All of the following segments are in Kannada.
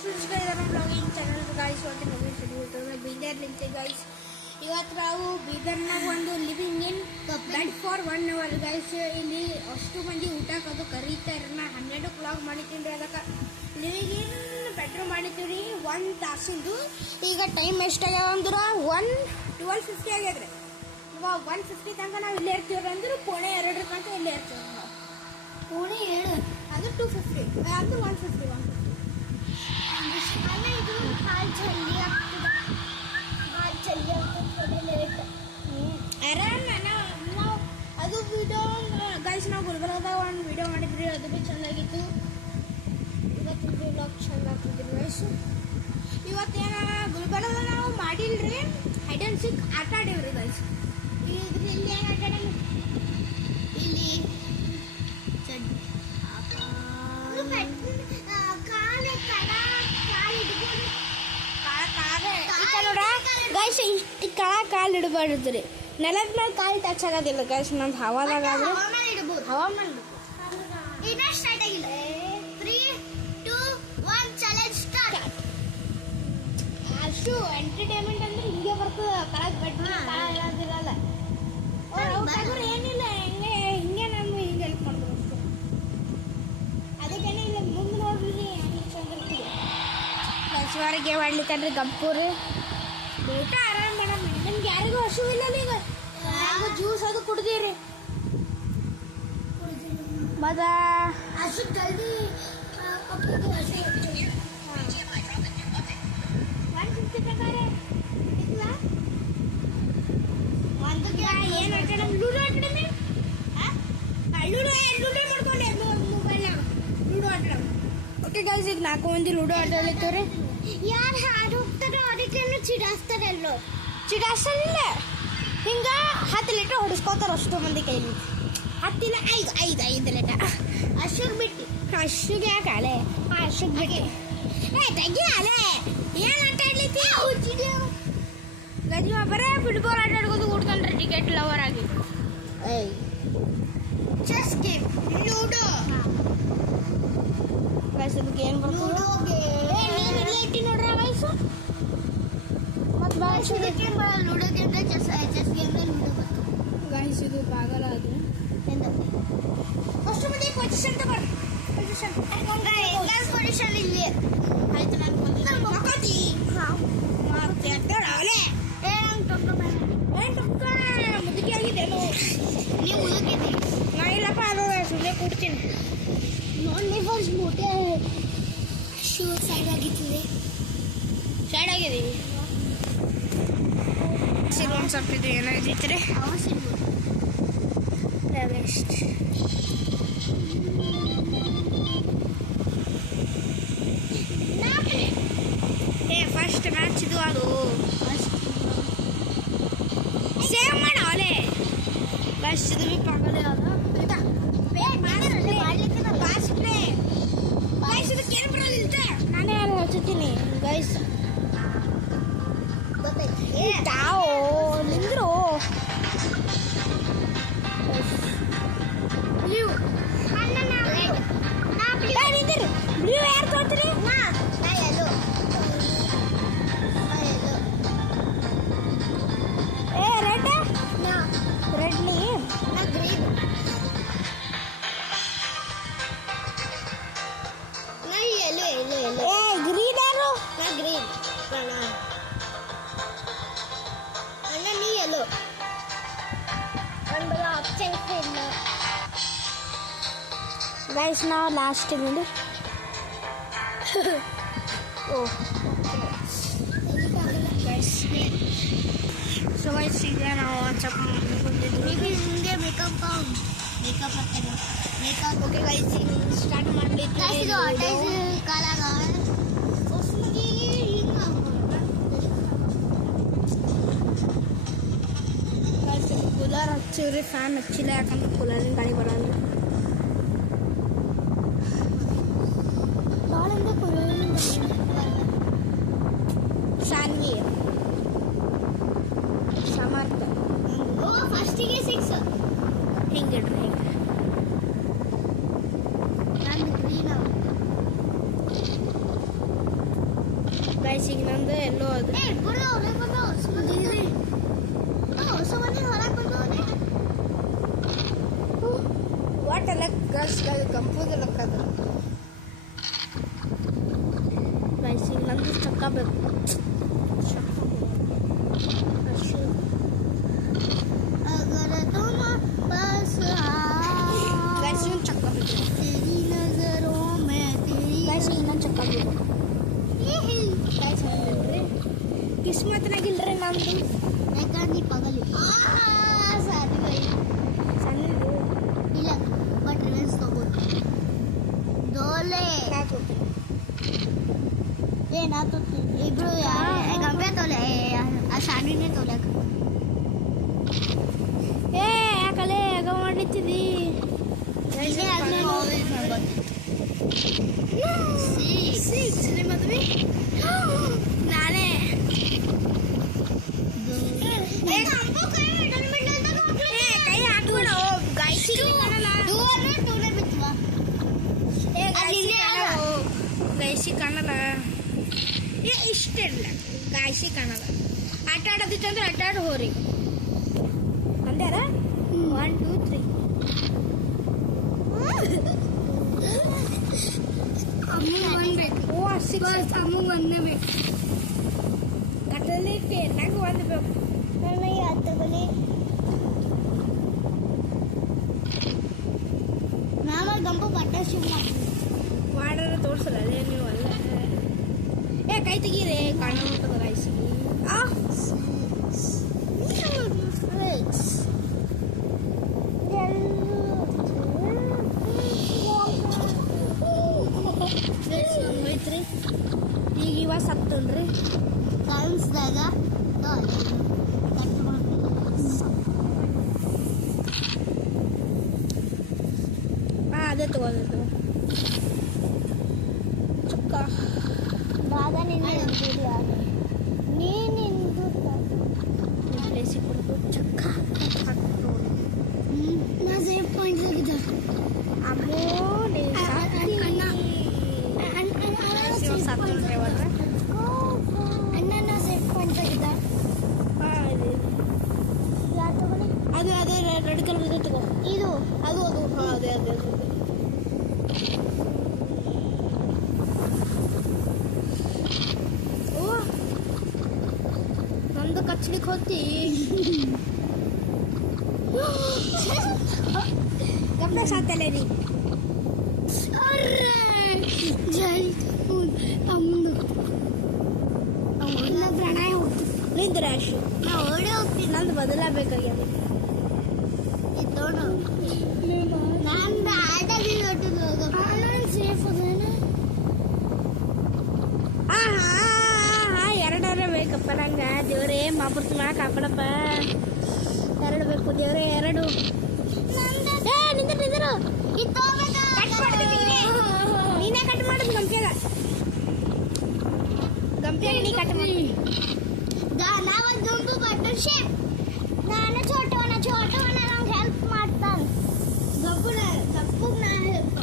ಬ್ಲಾಗಿಂಗ್ ಚಾನಲ್ ಗಾಯ್ಸ್ ಅಂತ ನಮಗೆ ಸಿಗುತ್ತದೆ ಬೀದರ್ಲಿಂತೆ ಗಾಯ್ಸ್. ಇವತ್ತು ನಾವು ಬೀದರ್ನಾಗ ಒಂದು living in bed for 1 hour guys. ಇಲ್ಲಿ ಅಷ್ಟು ಮಂದಿ ಊಟಕ್ಕೆ ಅದು ಕರೀತಾರೆ. ನಾ 12 o'clock ಮಾಡಿದ್ದೀನಿ ರೀ. ಅದಕ್ಕೆ ಲಿವಿಂಗ್ ಇನ್ ಬೆಡ್ರೂಮ್ ಮಾಡಿದ್ದೀವಿ ರೀ 1 ತಾಸಿಂದು. ಈಗ ಟೈಮ್ ಎಷ್ಟಾಗ್ಯಾವ ಅಂದ್ರೆ 12:50 ಆಗ್ಯದ್ರಿ. ಇವಾಗ 1:50 ತನಕ ನಾವು ಇಲ್ಲೇ ಇರ್ತೀವ್ರಿ ಅಂದ್ರೆ ಪುಣೆ 2 ತನಕ ಇಲ್ಲೇ ಇರ್ತೀವಿ ನಾವು. ಪುಣೆ 2 ಅದು 250 ಅದು 150 ಇದು ಹಾಲು ಜಲ್ದಿ ಆಗ್ತದೆ. ಹಾಲು ಜಲ್ದಿ ಆಗ್ತದೆ ಲೇಟ್. ಆರಾಮ ನಾವು ಅದು ವಿಡಿಯೋ ಗೈಸ್ ನಾವು ಗುಲ್ಬರ್ಗದಾಗ ಒಂದು ವಿಡಿಯೋ ಮಾಡಿದ್ರಿ. ಅದು ಭೀ ಚೆಂದಾಗಿತ್ತು. ಇವತ್ತು ವ್ಲಾಗ್ ಚೆಂದ ಆಗ್ತಿದ್ರಿ ಗೈಸ್. ಇವತ್ತೇನ ಗುಲ್ಬರ್ಗದಾಗ ನಾವು ಮಾಡಿಲ್ರಿ. ಹೈಡ್ ಆ್ಯಂಡ್ ಸೀಕ್ ಆಟ ಆಡೀವ್ರಿ ಗೈಸ್. ಇಲ್ಲಿ ಏನು ಆಟ ಆಡೀವಿ ಇಲ್ಲಿ ಗೈಸ್ ಇಷ್ಟು ಕಾಲು ಇಡಬಾರ್ದು ರೀ. ನೆಲದ ಮೇಲೆ ಕಾಲು ಟಚ್ ಆಗೋದಿಲ್ಲ ಗೈಸ್. ನಮ್ದು ಹವಾದಾಗ ಹವಾಮಾನ ಅಷ್ಟು ಎಂಟರ್ಟೈನ್ಮೆಂಟ್ ಅಂದ್ರೆ ಹಿಂಗೆ ಬರ್ತದೆ. ಕಾಲಕ್ಕೆ ಬಡ್ಡಿರಲ್ಲ ಏನಿಲ್ಲ. ಹಿಂಗೆ ನಮ್ಗೆ ಹಿಂಗೆ ಹೆಲ್ಪ್ ಮಾಡಿದ್ರು ಅಷ್ಟು. ಅದಕ್ಕೆ ಇಲ್ಲ ಮುಂದೆ ನೋಡ್ರಿ ಹೆಂಗೆ ಚಂದ ಇರ್ತೀವಿ. ಹೊರಗೆ ಮಾಡ್ಲಿಕ್ಕಂದ್ರೆ ಗಂಪೂರಿ ಊಟ ಆರಾಮ್ ಮೇಡಮ್. ನಿಮ್ಗೆ ಯಾರಿಗೂ ಹಸುವಿಲ್ಲ ಈಗ ಜ್ಯೂಸ್ ಅದು ಕುಡ್ದೀರಿ ಮದ ಹಸು ಜಲ್ದಿ ಏನು ಆಟ ಲೂಡೋ ಆಟ ಲೂಡೋ ಮಾಡ್ಕೊಂಡೆ ಮೊಬೈಲ್ನಾಗ ಲೂಡೋ ಆಟ. ಓಕೆ ಗೈಸ್ ಈಗ 4 ಮಂದಿ ಲೂಡೋ ಆಟ ಆಡ್ಲಿತ್ತವ್ರಿ. ಯಾರು ಹಾಡು ಹೋಗ್ತಾರೋ ಅದಕ್ಕೆ ಚಿಡಾಸ್ತಾರೆ. ಎಲ್ಲೋ ಚಿಡಾಸಲ್ಲ ಹಿಂಗೆ 10 ಲೀಟರ್ ಹೊಡಿಸ್ಕೋತಾರೆ ಅಷ್ಟು ಮಂದಿ ಕೈಲಿ. 10 ಇಲ್ಲ 5 ಲೀಟರ್ ಅಷ್ಟಕ್ಕೆ ಬಿಟ್ಟು ಅಷ್ಟಕ್ಕೆ ಯಾಕೆ ಅಲೆ ಅಷ್ಟಕ್ಕೆ ಬಿಟ್ಟು ತೆಗಿ ಅಲೆ ಏನು ಆಟ ಆಡ್ಲಿತ್ತಿ ಗಜಿ ಬರೇ ಫುಟ್ಬಾಲ್ ಆಟ ಆಡ್ಕೋದು ಕೂಡ್ಕೊಂಡ್ರೆ ಟಿಕೆಟ್ ಲವರ್ ಆಗಿ. ಚೆಸ್ ಗೇಮ್ ಲೂಡೋ ಅದಕ್ಕೆ ಏನು ಬರ್ತದೆ ಇಟ್ಟಿ ನೋಡ್ರಿ ವಯಸ್ಸು ಮತ್ತು boys ludo game chess game ludo ಬರ್ತದೆ ಗಾಯ್ಸ್. ಇದು ಬಾಗಲ ಅದು ಅಷ್ಟು ಮಂದಿ ಪೊಸಿಷನ್ ತಗೊಳ್ಳಿ. ಪೊಸಿಷನ್ ಪೊಸಿಷನ್ ಇಲ್ಲಿ ಆಯ್ತು. ನಾನು ಮಕ್ಕಿ ಮತ್ತೆ ಅವಳೆ ಮುದುಕಿ ಆಗಿದ್ದೇನು ನೀವು ಮುದುಕಿದ್ದಿ. ಇಲ್ಲಪ್ಪ ಅದು ಸುಮ್ಮನೆ ಕೊಡ್ತೀನಿ ನೋಡಿ. ಫಸ್ಟ್ ಮೂಟೆ ಶೂ ಸೈಡ್ ಆಗಿತ್ತು ಸೈಡ್ ಆಗಿದ್ದೀವಿ. ಒಂದು ಸ್ವಲ್ಪ ಇದು ಏನಾಗಿತ್ತು ಬೆಸ್ಟ್ ಫಸ್ಟ್ ಮ್ಯಾಚ್ ಇದು. ಅದು ಸೇವ್ ಮಾಡ ಅವಲೇ ಫಸ್ಟ್ ಇದು ಭೀ ಪಾಗಲೇ ಅದ ನಾನೇ ಯಾರು ಹಚ್ಚುತ್ತೀನಿ ಗೈಸ್. ತಾವು ನಿಂದ್ರು ಬ್ಲೂ ಯಾರು ತೋರ್ತೀರಿ? ರೆಡ್ ನೀ ಗ್ರೀನ್ ಗ್ರೀನ್ ಯಾರು ಗ್ರೀನ್ ಅಣ್ಣ ನೀ ಎಲ್ಲೋ ಆಪ್ಷನ್ ಇಲ್ಲ ಗೈಸ್. ನಾವು ಲಾಸ್ಟ್ ನೋಡಿ ಓ ಗೈಸ್. ಸೊ ಗೈಸ್ ಈಗ ನಾವು ಒಂದು ಸ್ವಲ್ಪ ಬಂದಿದ್ವಿ ಮುಂದೆ ಮೇಕಪ್ ಹಾಕ್ತಾರೆ. ಮೇಕಪ್ ಓಕೆ ಗೈಸ್ ಸ್ಟಾರ್ಟ್ ಮಾಡಲಿಕ್ಕೆ ಕಾಲಾಗ ಕೂಲರ್ ಹಚ್ಚಿವ್ರಿ. ಫ್ಯಾನ್ ಹಚ್ಚಿಲ್ಲ ಯಾಕಂದ್ರೆ ಕೂಲರಿಂದ ಗಾಳಿ ಬರಲ್ಲ. ನಾಳಿಂದ ಕೂಲರಿಂದ ಶಾನ್ವಿ ಸಮರ್ಥ ಫಸ್ಟಿಗೆ 6 ಹಿಂಗಿಡ್ರಿ ಹಿಂಗೆ ನಾನು ಗ್ರೀನ್ ಗೈಸ್ ಈಗ ನಂದು ಎಲ್ಲೋ ಅದು ವಾಟ್ ಎಲ್ಲ ಗರ್ಲ್ಸ್ ಕಂಪೋಸ್ ಲೆಕ್ಕದ ಗೈಸ್ ಈಗ ನಂದು ಚಕ್ಕಾಬೇಕು ಗೈಸ್ ಇನ್ನೊಂದು ಚಕ್ಕಾಬೇಕು ಗೈಸ್ ಇನ್ನೊಂದು ಚಕ್ಕಾಬೇಕು ಗೈಸ್ ಹಂಗಿಲ್ರಿ ಕಿಸ್ಮತ್ನಾಗಿಲ್ರಿ ನಂದು ಯಾಕಂದ್ರೆ ಪಗಲಿ ಸಾರಿ ಸಣ್ಣದು ಇಲ್ಲ ಬಟ್ ರಿವೆನ್ಸ್ ತಗೋದು ದೋಲೆ ಏನಾಯ್ತು ಇಬ್ರು ಗಂಬೆ ತೋಲೆ ಆ ಸಾಣಿನೇ ತೋಲೆ ಯಾಕಲೆ ಆಗ ಮಾಡಿತ್ತಿದಿ ಮದುವೆ ನಾನೇ ಕೈ ಹಾಕ್ಬಿಡ ಗೈಸಿ ಕಾಣಲ್ಲ ಇಷ್ಟ ಇಲ್ಲ ಗಾಯ್ಸಿ ಕಾಣಲ್ಲ ಆಟ ಆಡೋದಿತ್ತಂದ್ರೆ ಆಟ ಆಡಿ ಹೋರಿ ಅಂದ್ಯಾರ 1 2 3 ಅಮ್ಮ ಒಂದೇ ಬೇಕು ಕಟ್ಟಲಿ ನಂಗೆ ಒಂದು ಬೇಕು ನನಗೆ ಹತ್ತು ಬಲಿ ನಾಮ ಗಂಪು ಬಟ್ಟ ಶಿವ್ ಮಾಡಿದ್ರೆ ತೋರಿಸಲ್ಲ ಅದೇ ನೀವು ಅಲ್ಲ ಕೈ ತೆಗೀರಿ ಕಾಣುವಂಥದ್ದು ರೈಸಿ ಹೋಯ್ತ್ರಿ ಈಗ ಇವಾಗ ಸತ್ತನ್ರಿ ಕಾಣಿಸ್ದಾಗ ಅದೇ ತಗೋದು ಚುಕ್ಕ ದಾದಾ ನೀನಿಂದು ಪ್ಲೇಸಿಗೆ ಕೊಡ್ಬೋದು ಚಕ್ಕ ನಾ ಸೇಫ್ ಪಾಯಿಂಟ್ ಆಗಿದೆ ಅಮ್ಮೋ ಅಣ್ಣ ಸೇಫ್ ಪಾಯಿಂಟ್ ಆಗಿದೆ ಅದು ಅದೇ ರೆಡ್ ಕಲರ್ ಇದೆ ತಗೋ ಇದು ಅದು ಅದು ಹಾಂ ಅದೇ ಅದೇ ಅದು ಓ ನಂದು ಕಚ್ಚಲಿಕ್ಕೆ ಹೋಗ್ತಿ ಗಮನ ಸಾತಲ್ಲ ನೀ ಜೈ ಅಮ್ಮಂದು ಅಮ್ಮನ ಪ್ರಣಯ ಹೋಗ್ತೀನಿ ನಿಂದು ರಾಶಿ ನಾ ಓಡಿ ಹೋಗ್ತೀನಿ ನಂದು ಬದಲಾಗಬೇಕಾಗ್ಯದ ನಂದು ಆಟದಿ ಸೇಫ್ ಅದೇನ ಎರಡರ ಬೇಕಪ್ಪ ನಂಗೆ ದೇವರೇ ಮಾಪುರ್ತಿ ಮಾ ಕಾಪಾಡಪ್ಪ ಎರಡು ಬೇಕು ದೇವರೇ ಎರಡು ನಿಂದರು ನೀನೇ ಕಟ್ ಮಾಡೋದು ಗಂಪ್ಯಾಗ ನೀ ಕಟ್ ಮಾಡಿ ನಾವೊಂದು ದುಂಬು ಬಟ್ಟೆ ನಾನು ಛೋಟವನ ನಂಗೆ ಹೆಲ್ಪ್ ಮಾಡ್ತಾನೆ ಗಪ್ಪು ನಾ ಹೆಲ್ಪ್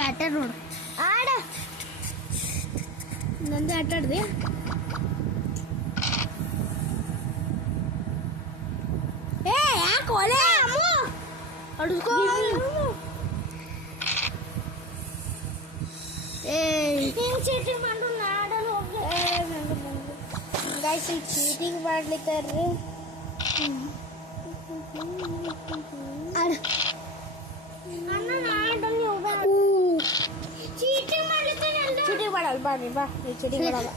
ಆಟ ನೋಡು ಆಡ ನಂದು ಆಟ ಆಡ್ದೆ ಯಾಕೆ ಒಲೆ ಅಡ್ಕೋ ಚೀಟಿಂಗ್ ಮಾಡು ನಾಡಲ್ಲಿ ಹೋಗಿ ಗೈಸ್ ಚೀಟಿಂಗ್ ಮಾಡ್ಲಿತ್ತಾರ್ರಿ ಚೀಟಿಂಗ್ ಮಾಡಲ್ಲ ಬಾರಿ ಬಾ ಚೀಟಿಂಗ್ ಮಾಡಲ್ಲ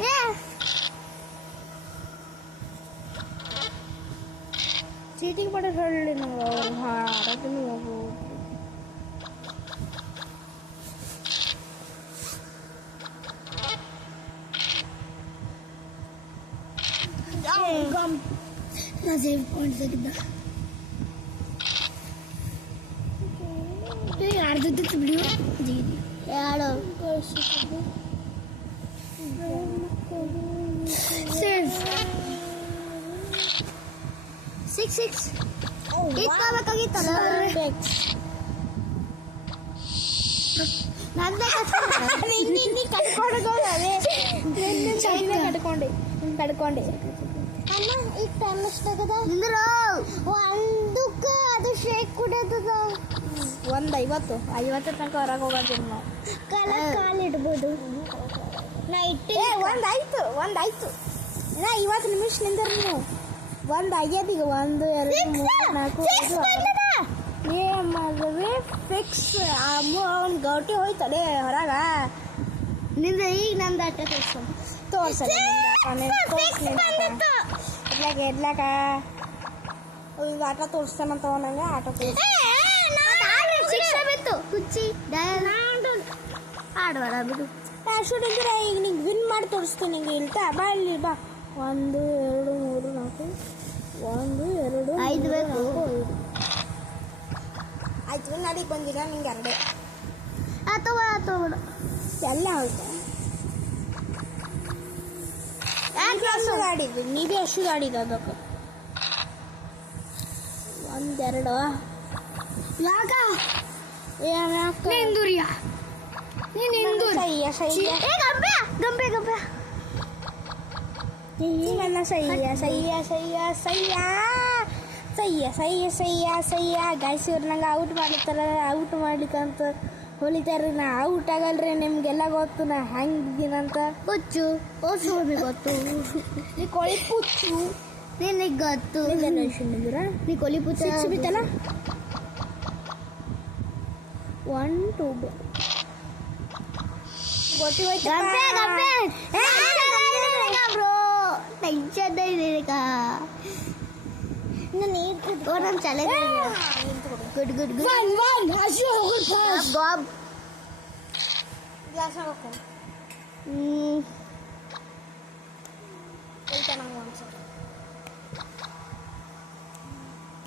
ಚೀಟಿಂಗ್ ಮಾಡೋದು ಹೇಳಿ ನಾವು ಆಡೋದನ್ನು ಹೋಗ್ಬೋದು ನಾ ಸೇವ್ ಪಾಯಿಂಟ್ಸ್ ಆಗಿದ್ದ ಮಾಡ್ತಿತ್ತು ಬಿಡಿಯೋ ಯಾರು ಸಿಕ್ಸ್ ಇಟ್ಕೋಬೇಕಾಗಿತ್ತಲ್ಲ ಕಡ್ಕೊಂಡೆ ಅಮ್ಮ ಈಗ ಟೈಮ್ ಎಷ್ಟಾಗದ ಒಂದಕ್ಕೆ ಅದು ಶೇಕ್ ಕುಡಿಯೋದ 1:50 ತನಕ ಹೊರಗೆ ಹೋಗೋದಿಲ್ಲ ನಾವು ಕಾಲಿಡ್ಬೋದು ನಾ ಇಟ್ಟು ಒಂದಾಯ್ತು ನಾ 50 ನಿಮಿಷ ನಿಂದ್ರೆ ನೀವು ಆಗ್ಯದ ಈಗ 1 2 3 4 ಏ ಮದುವೆ ಫಿಕ್ಸ್ ಅವ್ನು ಗೌಟಿ ಹೋಯ್ತಲೇ ಹೊರಗ ನಿಂದ ಈಗ ನಂದು ಆಟ ತೋರ್ಸಲ್ಲ ಎದ್ಲಾಕ ಈಗ ಆಟ ತೋರಿಸ್ತಾನಂತ ನಂಗೆ ಆಟ ಕುಚ್ಚಿ ಆಡಬೇಡ ಬಿಡು ಪ್ಯಾಶೂಟ್ ಇದ್ರೆ ಈಗ ನಿಂಗೆ ವಿನ್ ಮಾಡಿ ತೋರಿಸ್ತೀನಿ ನಿಂಗೆ ಇಲ್ತಾ ಬಾ ಇಲ್ಲಿ ಬಾ 1 2 3 4 1 2 5 ಬೇಕು ಆಯ್ತು ವಿನ್ ಅಡಿಗೆ ಬಂದಿಲ್ಲ ನಿಂಗೆ 2 ಆತೋಬೇಡ ಎಲ್ಲ ಹೋಯ್ತು ಆಡಿದ್ವಿ ನೀವೇ ಅಷ್ಟು ಆಡಿದ ಅದಕ್ಕೆ 1 2 ಯಾಕ ನಿಂದುರಿಯ ನೀನು ಸಯ್ಯ ಗೈಸ್ ಇವ್ರು ನಂಗೆ ಔಟ್ ಮಾಡ್ತಾರ ಔಟ್ ಮಾಡ್ಲಿಕ್ಕಂತ ಹೊಲಿತಾರ್ರಿ ನಾ ಔಟ್ ಆಗಲ್ರಿ ನಿಮ್ಗೆಲ್ಲ ಗೊತ್ತು ನಾ ಹೆಂಗಿದ್ದೀನಂತ ಹುಚ್ಚು ಗೊತ್ತು ನೀ ಕೊಳಿ ಪುಚ್ಚು ನಿನಗೆ ಗೊತ್ತು ನೀ ಕೊಲಿ ಪುಚ್ಚು ಬಿತ್ತಲ್ಲ 1 2 ಗೊತ್ತಿ ಹೋಯ್ತು ಬ್ರೋ ಟೆನ್ಷನ್ ಇದೆ ನಾನು ಚಲೆ ಗುಡ್ ಬಾಬ್ ಗ್ಲಾಸ್ ಹಾಕೋಣ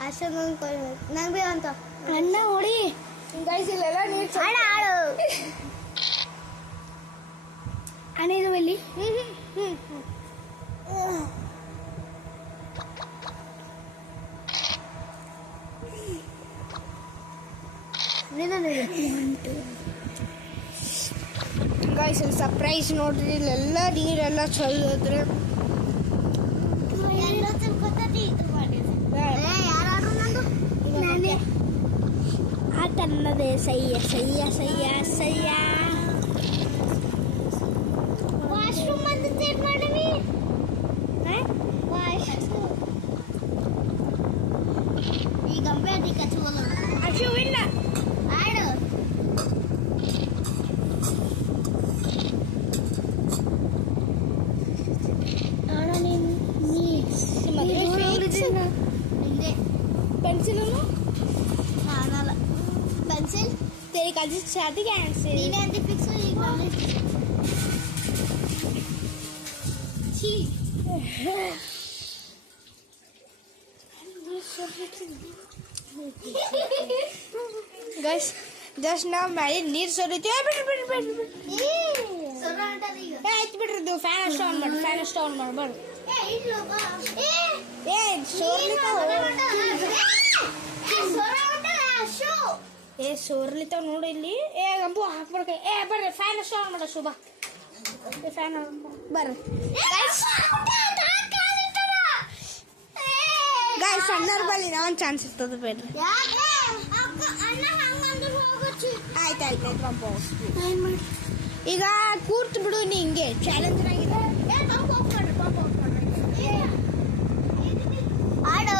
ಅಷ್ಟು ನಂಗೆ ಅಂತ ಅಣ್ಣ ಹೊಡಿ ಗೈಸಿಲ್ಲ ನೀರು ಆಡು ಅಣ್ಣ ಬಲ್ಲಿ ಗೈಸ್ ಇಲ್ಲಿ ಸರ್ಪ್ರೈಸ್ ನೋಡ್ರಿ ಇಲ್ಲೆಲ್ಲ ನೀರೆಲ್ಲ ಚಲ್ಲೋದ್ರೆ ಆಟ ಅನ್ನೋದೇ ಸಯ್ಯ ವಾಶ್ರೂಮ್ ಅಂತ ಚೇಂಜ್ ಮಾಡಿವಿ ಈಗ ಅಂಬೇಡಿ ಕಚ್ಚುವಲ್ಲ ಅಶು ಇಲ್ಲ ಆಡು पेंसिल पेंसिल तेरी काजी शादी कैंसिल नीने अंदर फिक्स हो ये कॉलेज छी guys just now मैं नीर सोरी थी बैठ सोरा अंटा नहीं है इतना बैठ दो फैन स्टॉन मर ಸೋರ್ಲಿತಾವ ನೋಡಿ ಇಲ್ಲಿ ಗಂಬು ಹಾಕ್ಬರ್ಕ ಬರ್ರಿ ಫ್ಯಾನ್ ಸ್ಟಾರ್ಟ್ ಮಾಡ ಶುಭ ಫ್ಯಾನ್ ಬರ್ರಿ ಗಾಯ್ಸ್ ಸಣ್ಣರ ಬಳಿ ಒಂದು ಚಾನ್ಸ್ ಇರ್ತದೆ ಬೇಡ್ರಿ ಆಯ್ತು ಈಗ ಕೂರ್ತು ಬಿಡು ನೀ ಹಿಂಗೆ ಚಾಲೆಂಜ್ ಆಗಿದೆ ಆಡು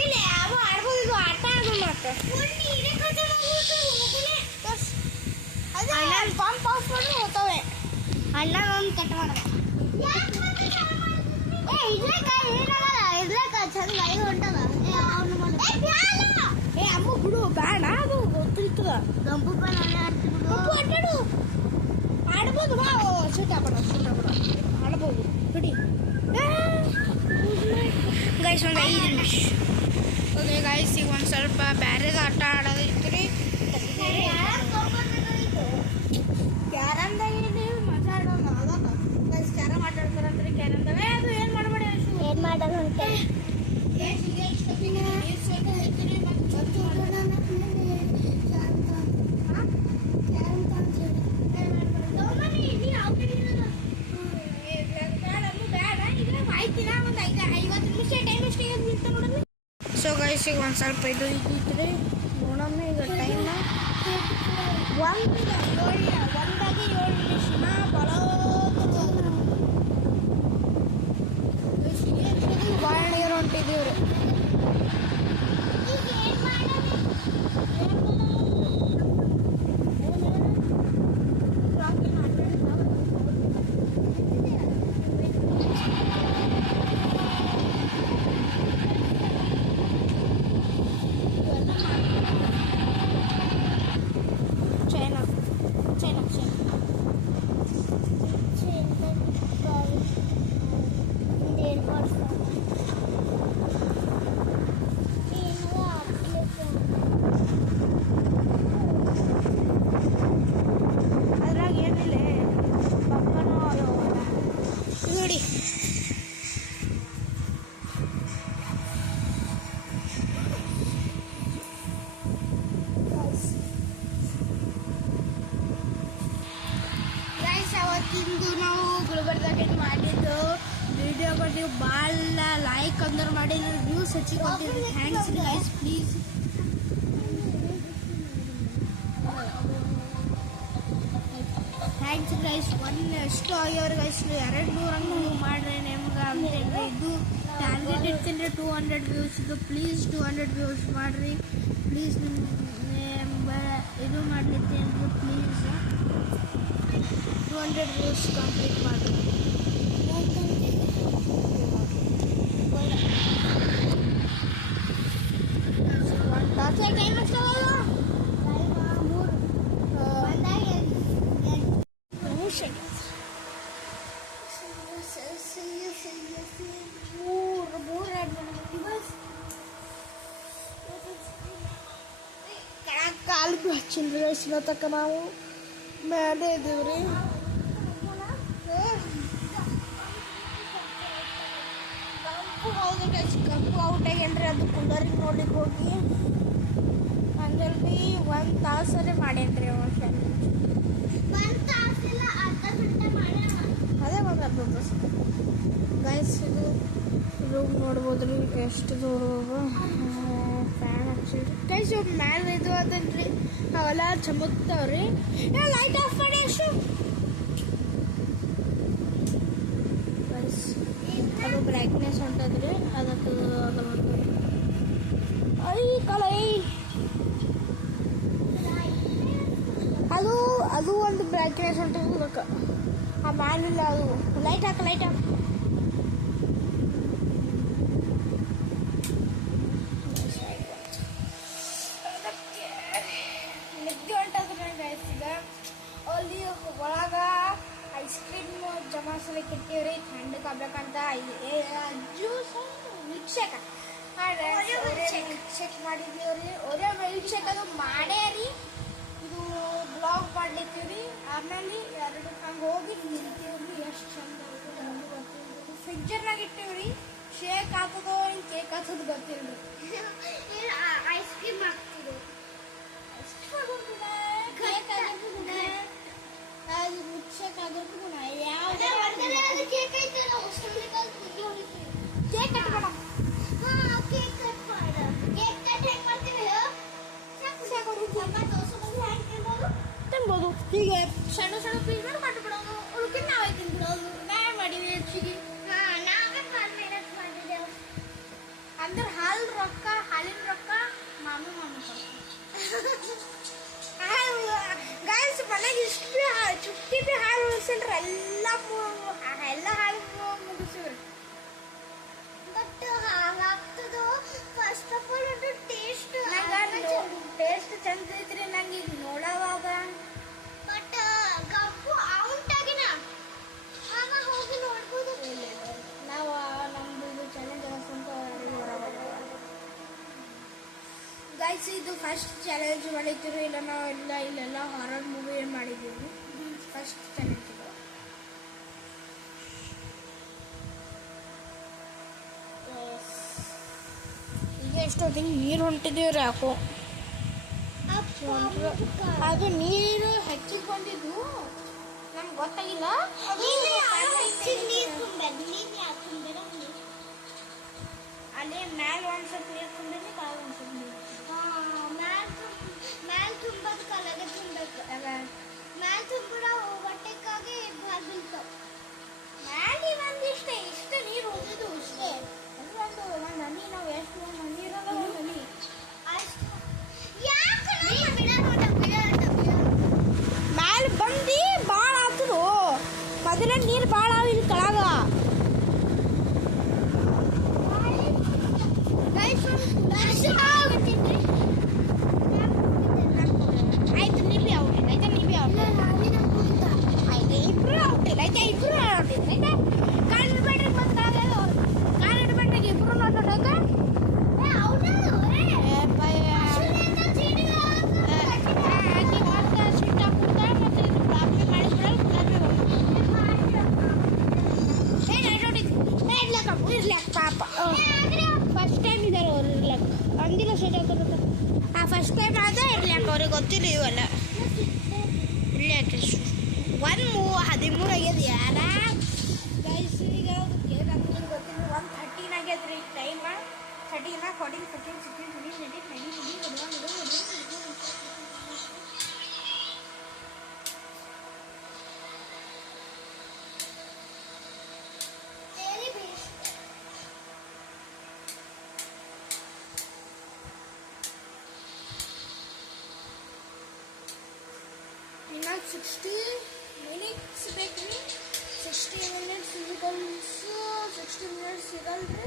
ಇಲ್ಲ ಯಾವ ಆಡ್ಬೋದು ಇದು ಆಟ ಆಡೋದು ಮತ್ತೆ ಅಣ್ಣ ಪಂಪ್ ಆಫ್ ಮಾಡಿ ಹೋಗ್ತವೆ ಅಣ್ಣ ಒಂದು ಕಟ್ ಮಾಡ ಚಂದ ಐದು ಹೊಂಟದ ಅಮ್ಮ ಬಿಡು ಬೇಡ ಅದು ಗೊತ್ತಿರ್ತದ ಗಂಪು ಆಟಾಡು ಆಡ್ಬೋದು ಬಾ ಶೂಟ್ ಆಡ್ಬೋದು ಆಡ್ಬೋದು ಬಿಡಿ 5 ನಿಮಿಷ. ಓಕೆ ಗಾಯ್ಸ್, ಈಗ ಒಂದು ಸ್ವಲ್ಪ ಬ್ಯಾರೆದ ಆಟ ಆಡೋದಿತ್ತು ರೀ. ಕ್ಯಾರಮ್ದಾಗ ಮಜಾ ಆಡೋಣ ಗೈಸ್. ಕ್ಯಾರಮ್ ಆಟ ಆಡ್ತಾರಂದ್ರೆ ಕ್ಯಾರಮ್ದಾಗ ಅದು ಏನು ಮಾಡಬೇಡಿ, ಏನು ಮಾಡೋದು ಅಂತ ಸೊ ಗೈಸ್, ಈಗ ಒಂದು ಸ್ವಲ್ಪ ಇದು ಇದ್ದಿತ್ತು ನೋಡಮ್ಮ. ಈಗ ಟೈಮ್ ಒಂದಾಗಿ 7 ನಿಮಿಷ ಬಾಳೆಹಣ್ಣು ಹೊಂಟಿದ್ದೀವಿ ರೀ. ಅದ್ರಾಗ ಏನಿಲ್ಲ ಪಕ್ಕನೂ ಅದು ನೋಡಿ. ಗೈಸ್, ಅವತ್ತಿಂದು ನಾವು ಗುಲ್ಬರ್ಗದಾಗ ಮಾಡಿದ್ದು ವಿಡಿಯೋಗಳು ನೀವು ಭಾಳ ಲೈಕ್ ಅಂದ್ರೆ ಮಾಡಿದ್ರೆ ವ್ಯೂಸ್ ಹೆಚ್ಚಿಗೆ ಕೊಟ್ಟಿದ್ರಿ. Thanks guys, please. Thanks guys. ಎಷ್ಟು ಆಗ್ಯವ್ರಿ ಗೈಸ್, 200 ಹಂಗೆ ನೀವು ಮಾಡ್ರಿ ನಿಮ್ಗೆ ಅಂತೇಳಿ. ಇದು ಟಾರ್ಗೆಟ್ ಇಡ್ತೀನಿ 200 ವ್ಯೂಸ್. ಇದು ಪ್ಲೀಸ್ 200 ವ್ಯೂಸ್ ಮಾಡಿರಿ ಪ್ಲೀಸ್. ಇದು ಮಾಡ್ಲಿಕ್ಕೆ ಪ್ಲೀಸ್ 200 ವ್ಯೂಸ್ ಕಂಪ್ಲೀಟ್ ಮಾಡಿರಿ. ಟೈಮ್ ಎಷ್ಟಾಗಲ್ಲ ಕಾಲು ಹಚ್ಚಿಲ್ರಿ ಇಷ್ಟ ತಕ್ಕ ನಾವು ಮೇಲೆ ಇದ್ದೀವ್ರಿ. ಕಪ್ಪು ಹೌದು ಗೈಸ್, ಕಪ್ಪು ಔಟ್ ಆಗ್ಯನ್ರಿ. ಅದು ಕುಲ್ಲರಿಗೆ ನೋಡ್ಲಿಕ್ಕೆ ಹೋಗಿ ಅಂದಲ್ಲಿ 1 ತಾಸರೇ ಮಾಡೇನ್ರಿ ಅವ. ಅದೇ ಒಂದು ಅರ್ಧ ತಾಸು ಗೈಸ್. ಇದು ರೂಮ್ ನೋಡ್ಬೋದು ರೀ ಎಷ್ಟು ದೂರ ಫ್ಯಾನ್ ಹಚ್ಚಿರಿ ಗೈಸ್. ಇವಾಗ ಮ್ಯಾಲೆ ಇದು ಅದನ್ರಿ ಅವೆಲ್ಲ ಚಮಕ್ತಾವ್ರಿ. ಲೈಟ್ ಆಫ್ ಮಾಡಿ ಎಷ್ಟು ಗೈಸ್. ಅದು ಬ್ರೈಟ್ನೆಸ್ ಹೊಂಟದ್ರಿ, ಅದಕ್ಕೆ ಅದು ಐ ಕಲೈ ಅದು ಒಂದು ಬ್ರೈಟ್ನೆಸ್ ಹೊಂಟದ. ಅದಕ್ಕೆ ಆ ಮ್ಯಾಲಿಲ್ಲ, ಅದು ಲೈಟ್ ಹಾಕ ಲೈಟ್ ಹಾಕ. ನಿದ್ದೆ ಹೊಂಟದ್ರಿ ಗೈಸ್. ಈಗ ಅಲ್ಲಿ ಒಳಗ ಐಸ್ ಕ್ರೀಮ್ ಜಮಾಸಲಿಕ್ಕೆ ಇಟ್ಟಿವ್ರಿ ಥಂಡಕ್ಕೆ ಆಗ್ಬೇಕಂತ. ಜ್ಯೂಸ್ ಮಿಲ್ಕ್ ಶೇಕ್ ಶೇಕ್ ಮಾಡಿದ್ದೀವ್ರಿ. ಒರೇ ಮಿಲ್ಕ್ ಶೇಕ್ ಅದು ಮಾಡೇ ರೀ. ಇದು ಬ್ಲಾಗ್ ಮಾಡ್ಲಿತ್ತೀವ್ರಿ. ಆಮೇಲೆ 2 ಹಂಗೆ ಹೋಗಿ ನಿಲ್ತೀವ್ರಿ. ಎಷ್ಟು ಚಂದ ಫ್ರಿಜ್ಜರ್ನಾಗ ಇಟ್ಟಿವ್ರಿ. ಶೇಕ್ ಹಾಕೋದು ಹಿಂಗೆ ಕೇಕ್ ಹಾಕೋದು ಗೊತ್ತಿಲ್ರಿ. ಐಸ್ ಕ್ರೀಮ್ ಹಾಕ್ತಿದ್ರು, ಐಸ್ ಕ್ರೀಮ್ ಆಗೋದಿಲ್ಲ, ಕೇಕ್ ಆಗೋದಿಲ್ಲ, ಅದು ಮಿಲ್ಕ್ ಶೇಕ್ ಆಗೋದಿಲ್ಲ. ಯಾವುದೇ ಕೇಕ್ ಐತಲ್ಲ ಕೇಕ್ ಕಟ್ಬೇಡ. ಕೇಕ್ ಕಟ್ ಮಾಡ. ಕೇಕ್ ಕಟ್ ಹೆಂಗೆ ಮಾಡ್ತೀವಿ ತಿನ್ಬೋದು. ಹೀಗೆ ಸಣ್ಣ ಸಣ್ಣ ಪೀಸ್ ಮಾಡಿ ಮಾಡ್ಬಿಡೋದು. ಉಳ್ಕಿನ ನಾವೇ ತಿನ್ಬಿಡೋದು. ನಾವೇ ಮಾಡೀವಿ ಹೆಚ್ಚಿಗೆ. ನಾವೇ ಮಾಡಿದ್ದೇವೆ ಅಂದ್ರೆ ಹಾಲಿನ ರೊಕ್ಕ ಮಾಮಿ ಗೈಸ್. ಮನೆಗೆ ಇಷ್ಟು ಚುಟ್ಟಿ ಭೀ ಹಾಲು ಉಳಿಸಿಲ್ರಿ. ಎಲ್ಲ ಗೈಸ್ ಇದು ಫಸ್ಟ್ ಚಾಲೆಂಜ್ ಮಾಡಿದ್ದೀವಿ. ಇಲ್ಲ ನಾವು ಇಲ್ಲೆಲ್ಲ ಹಾರರ್ ಮೂವಿ ಮಾಡಿದ್ದೀವಿ. ಫಸ್ಟ್ ಚಾಲೆಂಜ್ ಇದು. ಈಗ ಎಷ್ಟೊತ್ತಿಗೆ ನೀರು ಹೊಂಟಿದ್ದೀವ್ರಿ ಯಾಕೋ. ಅದು ನೀರು ಹೆಚ್ಚಿಗೆ ಬಂದಿದ್ದು ನಮ್ಗೆ ಗೊತ್ತಾಗಿಲ್ಲ. ಅಲ್ಲೇ ಮ್ಯಾಲ ಒಂದು ಸ್ವಲ್ಪ ನೀರು ತುಂಬಿದ್ರೆ ಕಾಲ ಒಂದು ಸ್ವಲ್ಪ ನೀರು ಮ್ಯಾಲ ತುಂಬೋದು ಕಾಲಾಗೆ ತುಂಬಬೇಕು. ಮ್ಯಾಲ ತುಂಬಿಡ ಹೊಟ್ಟೆಗಾಗಿ ಭಾಳ ಬೀಳ್ತಾವ. ಮ್ಯಾಲೆ ಒಂದಿಷ್ಟೇ ಇಷ್ಟು ನೀರು ಹೋಗಿದ್ದು ಇಷ್ಟೇ. ಒಂದು ಹನಿ ನಾವು ಎಷ್ಟು ಒಂದು ಹನಿ ಇರೋಲ್ಲ ಒಂದು ಹನಿ ಅಷ್ಟು ಮ್ಯಾಲ ಬಂದು ಭಾಳ ಆತರು. ಮೊದಲೇ ನೀರು ಭಾಳ ಇಲ್ಲಿ ಕೆಳಗ. ಆಯ್ತು ನೀವು ಬಿ ಔಟ್ ಇಲ್ಲ ಆಯ್ತಾ. ನೀವು ಬಿ ಔಟ್ ಆಯ್ತು. ಇಬ್ರು ಔಟ್ ಇಲ್ಲ ಆಯ್ತಾ. ಇಬ್ರು ಔಟ್ ಇಲ್ಲ ಆಯ್ತಾ. ಕಾಲು ಇಡ್ಬೇಡ್ರಿ ಮತ್ತೆ ಕಾಲು ಇಡ್ಬೇಡ್ರಿ ಇಬ್ರು ನೋಡೋದಾಗ ಪಾಪ ಫಸ್ಟ್ ಟೈಮ್ ಇದ್ದಾರೆ ಅವ್ರು ಇರ್ಲಕ್ಕ ಅಂದಿಲ್ಲ ಸೆಟ್ ಹಾಕೋದು. ಫಸ್ಟ್ ಟೈಮ್ ಆದ್ರೆ ಇರ್ಲಕ್ಕ ಅವ್ರಿಗೆ ಗೊತ್ತಿಲ್ಲ ಇವೆಲ್ಲ ಇರ್ಲಕ್ಕ. 13 ಆಗ್ಯದ ಯಾರ ಗೈಸ್. ಈಗ ನಮ್ಗೆ ಗೊತ್ತಿಲ್ಲ 1:13 ಆಗ್ಯದ್ರಿ ಟೈಮ್. 13 14 15 16 17 18 19 ಇನ್ನು 60 ಮಿನಿಟ್ಸ್ ಬೇಕ್ರಿ. 60 ಮಿನಿಟ್ಸ್ ಈಕ್ವಲ್ಸ್ 60 ಮಿನಿಟ್ಸ್ ಸಿಗಲ್ರಿ.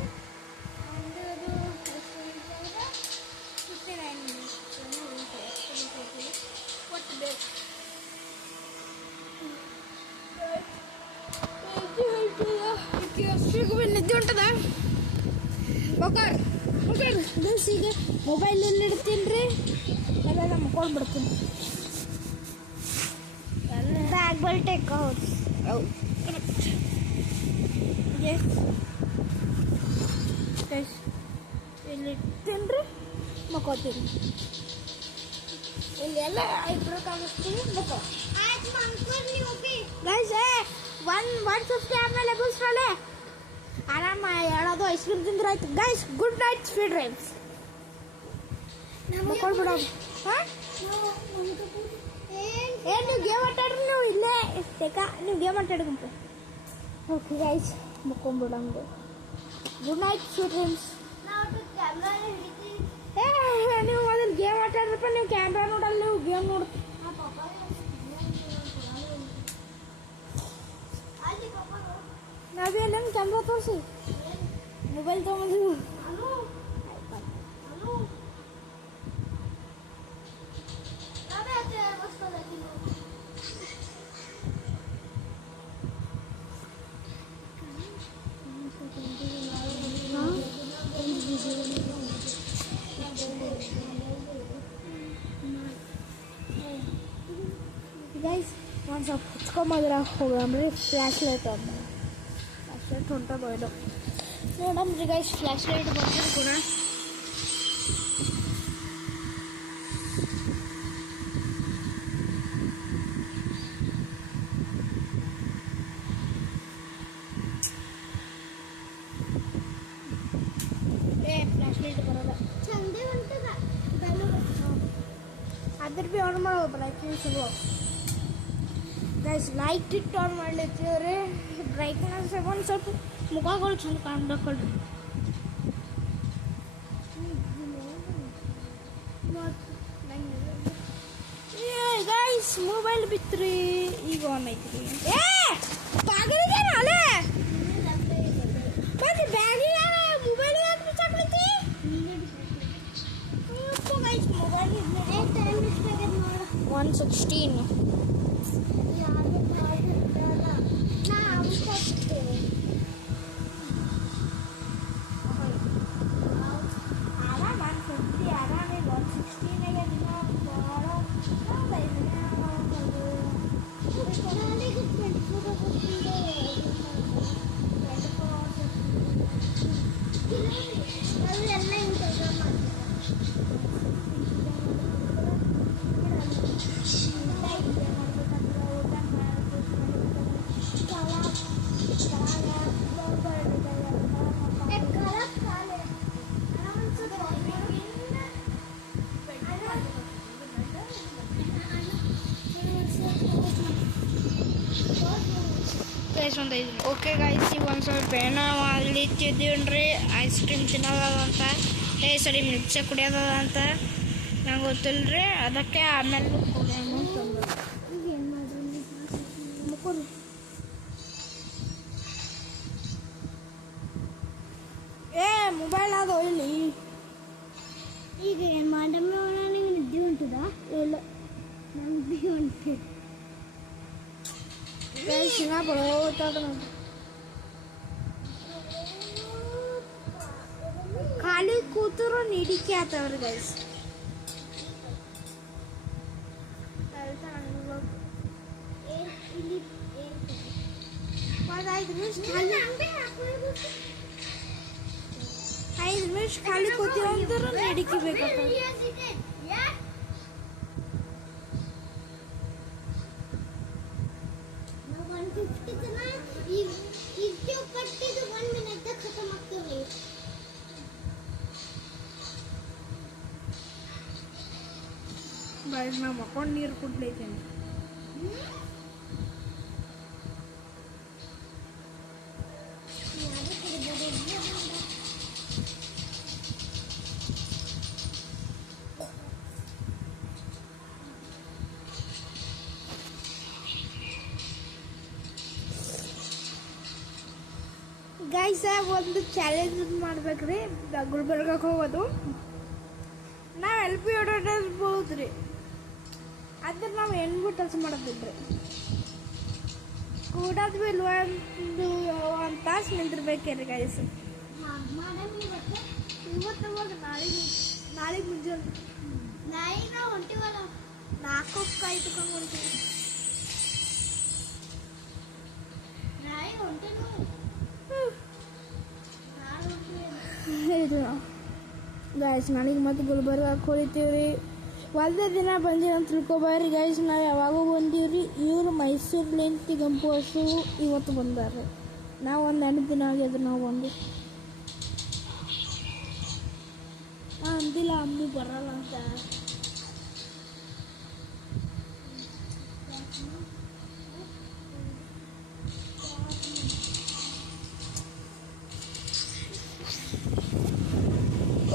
ಅಂಡ್ ಅದು 59 ಮಿನಿಟ್ಸ್ ಒಟ್ಟು ಬೇಕು. ನಿದ್ದೆ ಉಂಟದ ಬಕರ್ ಬಸ್. ಈಗ ಮೊಬೈಲ್ ಎಲ್ಲಿ ಇಡ್ತೀನಿ ರೀ ಎಲ್ಲ ಮುಕ್ಕೊಂಡು ಬಿಡ್ತೀನಿ. ಬ್ಯಾಗ್ ಬಲ್ ಟೇಕ್ ಔಟ್. ಇಲ್ಲಿ ಇಡ್ತೀನಿ ರೀ ಮಕ್ಕೋತೀನಿ. ಇಲ್ಲಿ ಎಲ್ಲ ಇಬ್ರು ಕಾಣಿಸ್ತೀವಿ ಮಕ್ಕೋ. ಗೈಸ್ 150 ಆಮೇಲೆ ಬೂಸ್ರಲ್ಲೇ ಆರಾಮ ಹೇಳೋದು ಐಸ್ ಕ್ರೀಮ್ ತಿಂದ್ರೆ ಆಯ್ತು. Guys good night sweet dreams. ಮಕ್ಕೊಳ್ಬಿಡೋದು. ಹಾಂ ಏನು ನೀವು ಗೇಮ್ ಆಟಾಡ್ರಿ. ನೀವು ಇಲ್ಲೇ ಬೇಕಾ ನೀವು ಗೇಮ್ ಆಟಾಡ್ಕೊಂಬ. ಓಕೆ ಗೈಸ್ ಮಕ್ಕೊಂಬಿಡಂಗೆ. Good night sweet dreams. ನೀವು ಮೊದಲು ಗೇಮ್ ಆಟಾಡ್ರಪ್ಪ. ನೀವು ಕ್ಯಾಮ್ರಾ ನೋಡಲ್ಲ, ನೀವು ಗೇಮ್ ನೋಡ್ತೀವಿ. ನಾವೆಲ್ಲ ಕ್ಯಾಮ್ರಾ ತೋರಿಸಿ ಮೊಬೈಲ್ ತೊಗೊಂಡು ಗೈಸ್ ಒಂದು ಸ್ವಲ್ಪ ಹಚ್ಕೊಂಬಂದ್ರೆ ಹೋಗಮ್ರಿ. ಫ್ಲ್ಯಾಶ್ ಲೈಟ್ ಅಂತ ಫ್ಲ್ಯಾಶ್ ಲೈಟ್ ಹೊಂಟ ಬೋಯ್ದು ನೋಡಮ್ರಿ ಗೈಸ್. ಫ್ಲ್ಯಾಶ್ ಲೈಟ್ ಬಂದ್ರೆ ಗುಣ ಫ್ಲ್ಯಾಶ್ ಲೈಟ್ ಬರೋಲ್ಲ. ಚಂದೇ ಹೊಂಟದ ಅದ್ರ ಭೀ ಆನ್ ಮಾಡೋ ಬ್ರೈಟ್ನೆಸ್ ಚಲೋ. ಗೈಸ್ ಲೈಟ್ ಇಟ್ಟು ಆನ್ ಮಾಡ್ಲಿತ್ತೀವ್ರಿ. ಬ್ರೈಟ್ನೆಸ್ ಒಂದು ಸ್ವಲ್ಪ ಮುಖಗಳು ಚಂದ ಕಾಣ್ಬೇಕಲ್ರಿ. ಗೈಸ್ ಮೊಬೈಲ್ ಬಿತ್ರಿ ಈಗ ಆನ್ ಐತ್ರಿ. ಬಾಗಿಲಿಗೆ ಅಲ್ಲೇ ಮತ್ತೆ ಬ್ಯಾಗಿಗೆ ಮೊಬೈಲ್ ಯಾಕೆ ಬಿಚ್ಚಾಕ್ಲೈತಿ. Guys mobile 116. ಆರಾಮ 150 ಆರಾಮೇ 160 ಓಕೆ ಗೈಸ್, ಈಗ ಒಂದು ಸ್ವಲ್ಪ ಏನೋ ಅಲ್ಲಿತ್ತಿದ್ದೀವಿ ಐಸ್ ಕ್ರೀಮ್ ತಿನ್ನೋದಂತ ಸರಿ ಮಿಲ್ಕ್ ಶೇಕ್ ಕುಡಿಯೋದಂತ ನಂಗೆ ಗೊತ್ತಿಲ್ಲ ರೀ. ಅದಕ್ಕೆ ಆಮೇಲೆ ಕುಡಿಯೋಣ ಅಂತಂದು ಈಗ ಏನು ಮಾಡ್ರಿ ಮುಕ್ಕೋರಿ. ಮೊಬೈಲ್ ಅದು ಇಲ್ಲಿ ಈಗ ಏನು ಮಾಡಮ್ಮ ನನಗೆ ನಿದ್ದೆ ಉಂಟದ ಇಲ್ಲ ನಿದ್ದೆ ಉಂಟು ಸಿನಾ ಬರೋತದ ನೋಡಿ. ಖಾಲಿ ಕೂತರು ನಿಡಿಕೆ ಆತವ್ರಿ ಗೈಸ್. ಐದು ನಿಮಿಷ ಖಾಲಿ ಕೂತೀವಿ ಅಂದ್ರೆ ನಿಡಿಕೆ ಬೇಕಾಗ್ತದೆ. ನಾವು ಮಕ್ಕೊಂಡು ನೀರು ಕುಡ್ಲೈತೇನೆ. ಗೈಸ್ ಒಂದು ಚಾಲೆಂಜ್ ಮಾಡ್ಬೇಕ್ರಿ. ಗುಲ್ಬರ್ಗಕ್ಕೆ ಹೋಗೋದು ನಾವು LP ಹೊಡೋದ್ರಿ. ಅದ್ರ ನಾವು ಏನು ಕೆಲಸ ಮಾಡೋದಿಲ್ರಿ. ಕೂಡೋದು ಇಲ್ವ ಒಂದು ತಾಸು ನಿಂತಿರ್ಬೇಕ್ರಿ ಗೈಸ್. ಇವತ್ತು ನಾಳೆಗೆ ಮುಂಜಾನೆ ನಾಳೆಗೆ ನಾವು ಹೊಂಟಿವಲ್ಲ 4:05 ಹೊಂಟಿವಿ. ನಾಳೆಗೆ ಹೊಂಟೇನು ಗೈಸ್. ನನಗೆ ಮತ್ತೆ ಗುಲ್ಬರ್ಗಕ್ಕೆ ಹೊಳಿತೀವ್ರಿ. ಒಂದೇ ದಿನ ಬಂದೀವಿ ಅಂತ ತಿಳ್ಕೊಬಾರಿ ಗೈಸ್. ನಾವು ಯಾವಾಗೂ ಬಂದೀವ್ರಿ. ಇವರು ಮೈಸೂರ್ಲಿಂತ ಗಂಪು ಹಸು ಇವತ್ತು ಬಂದಾರೆ. ನಾವು ಒಂದು 8 ದಿನ ಆಗ್ಯದ ನಾವು ಬಂದು. ಅಂದಿಲ್ಲ ಅಮ್ಮು ಬರಲ್ಲ ಅಂತ.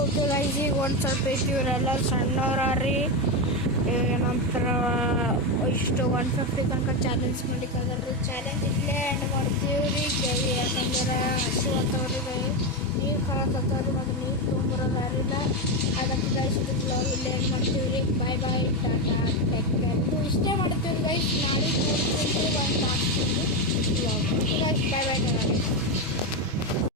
ಓಕೆ ಗೈಸ್, ಈಗ ಒಂದು ಸ್ವಲ್ಪ ಐತಿ. ಇವರೆಲ್ಲ ಸಣ್ಣವ್ರಿ. ನಂತರ ಇಷ್ಟು 150 ತನಕ ಚಾಲೆಂಜ್ ಮಾಡಿಕಾಗಲ್ರಿ. ಚಾಲೆಂಜ್ ಇಲ್ಲೇ ಎಂಡ್ ಮಾಡ್ತೀವಿ ರೀ. ಯಾಕಂದ್ರೆ ಹಸು ಅಂತವ್ರಿ ನೀರು ಕಳಕತ್ತವ್ರಿ. ಮತ್ತು ನೀರು ತೊಗೊಂಬರೋದು ಯಾರಿಲ್ಲ. ಅದಕ್ಕೆ ಗೈಸ್ ಇದು ಬ್ಲಾಗ್ ಇಲ್ಲೇ ಎಂಡ್ ಮಾಡ್ತೀವಿ ರೀ. ಬಾಯ್ ಬಾಯ್, ಟಾಟಾ, ಟೇಕ್ ಕೇರ್. ಇದು ಇಷ್ಟೇ ಮಾಡ್ತೀವಿ ಗೈಸ್. ನಾಳೆ ನೋಡ್ತೀವಿ ಒಂದು ಹಾಕ್ತೀವಿ ಬ್ಲಾಗ್. ಗೈಸ್ ಬಾಯ್ ಬಾಯ್.